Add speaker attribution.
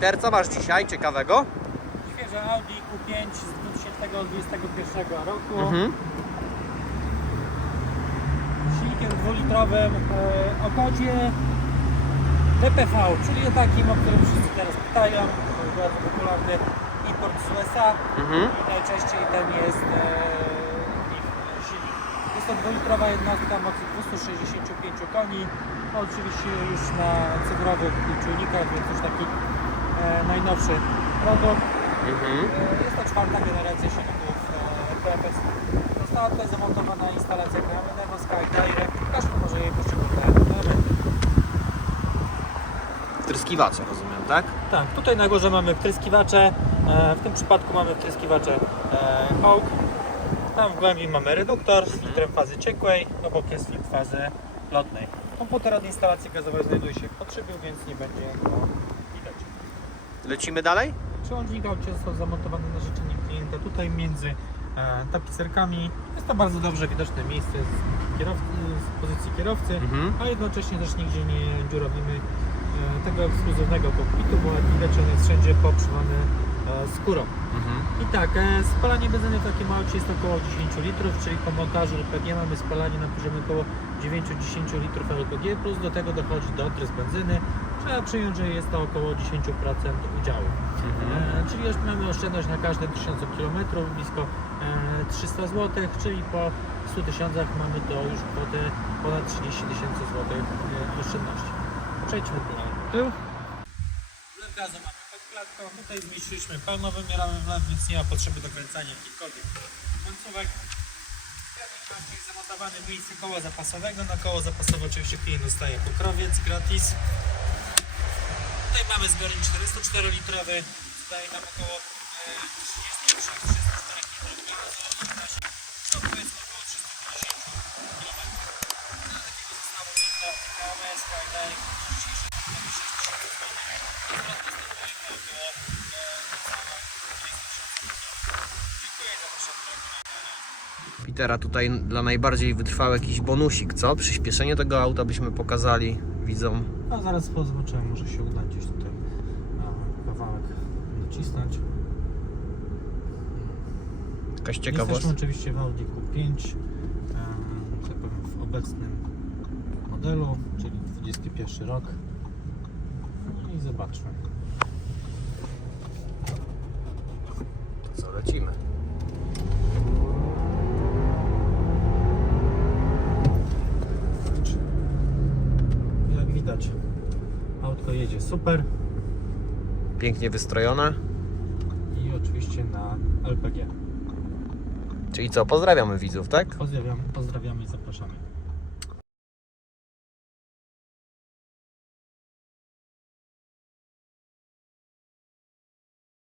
Speaker 1: Peter, co masz dzisiaj ciekawego?
Speaker 2: Świeże Audi Q5 z 2021 roku.
Speaker 1: Mhm.
Speaker 2: Silnikiem dwulitrowym e, o kodzie DPV, czyli o takim, o którym wszyscy teraz pytają. To jest bardzo popularny import z USA
Speaker 1: Mhm.
Speaker 2: i najczęściej ten jest e, ich silnik. Jest to dwulitrowa jednostka mocy 265 koni. Oczywiście już na cyfrowych czujnikach, więc już taki e, najnowszy produkt.
Speaker 1: Mhm.
Speaker 2: E, Jest to czwarta generacja silników e, PFS. Została tutaj zamontowana instalacja kamiennego Sky Direct. Każdy może jej pościągnąć elementy.
Speaker 1: Tryskiwacze, rozumiem, tak?
Speaker 2: Tak, tutaj na górze mamy wtryskiwacze. E, W tym przypadku mamy wtryskiwacze e, Hawk. Tam w głębi mamy reduktor z filtrem fazy ciekłej. Obok jest filtr fazy lotnej. Komputer od instalacji gazowej znajduje się w podszybiu, więc nie będzie go widać.
Speaker 1: Lecimy dalej?
Speaker 2: Przełącznik aucie został zamontowany na życzenie klienta tutaj między e, tapicerkami. Jest to bardzo dobrze widoczne miejsce z, kierowcy, z pozycji kierowcy,
Speaker 1: Mhm.
Speaker 2: a jednocześnie też nigdzie nie dziurawimy e, tego ekskluzywnego kokpitu, bo jak widać on jest wszędzie poprzywany e, skórą.
Speaker 1: Mhm.
Speaker 2: I tak, e, spalanie benzyny w takim aucie jest około 10 litrów, czyli po montażu LPG mamy spalanie na poziomie około 9-10 litrów LPG, plus do tego dochodzi dotrys benzyny. Trzeba przyjąć, że jest to około 10% udziału.
Speaker 1: Mhm.
Speaker 2: E, czyli już mamy oszczędność na każdym 1000 km blisko e, 300 zł, czyli po 100 tysiącach mamy to już kwotę ponad 30 tysięcy złotych e, oszczędności. Przejdźmy dalej. Tył. Wlew gazu mamy klatką, tutaj zmieściliśmy pełnowymiarowy wlew, więc nie ma potrzeby dokręcania jakichkolwiek końcówek. Tutaj zamontowany w miejsce koła zapasowego, na koło zapasowe oczywiście klient dostaje pokrowiec gratis. Tutaj mamy zbiornik 404 litrowy, daje nam około e, 33-34 kg gazu i wnosi no powiedzmy około 350 km. Dla takiego zestawu jest to KMS Skyline dzisiejszy na 6 tysięcy zł. Zwrot następuje na około e, niecałe 200 tysięcy km. Dziękuję i zapraszam do oglądania.
Speaker 1: Petera tutaj dla najbardziej wytrwał jakiś bonusik, co? Przyspieszenie tego auta byśmy pokazali widzom.
Speaker 2: A zaraz zobaczymy, może się uda gdzieś tutaj a, kawałek nacisnąć.
Speaker 1: Jakaś ciekawostka.
Speaker 2: Jesteśmy oczywiście w Audi Q5, em, tak powiem w obecnym modelu, czyli 21 rok. No I zobaczmy.
Speaker 1: To co, lecimy.
Speaker 2: Autko jedzie super
Speaker 1: Pięknie wystrojone.
Speaker 2: i oczywiście na LPG.
Speaker 1: Czyli co, pozdrawiamy widzów, tak?
Speaker 2: Pozdrawiam, pozdrawiamy i zapraszamy.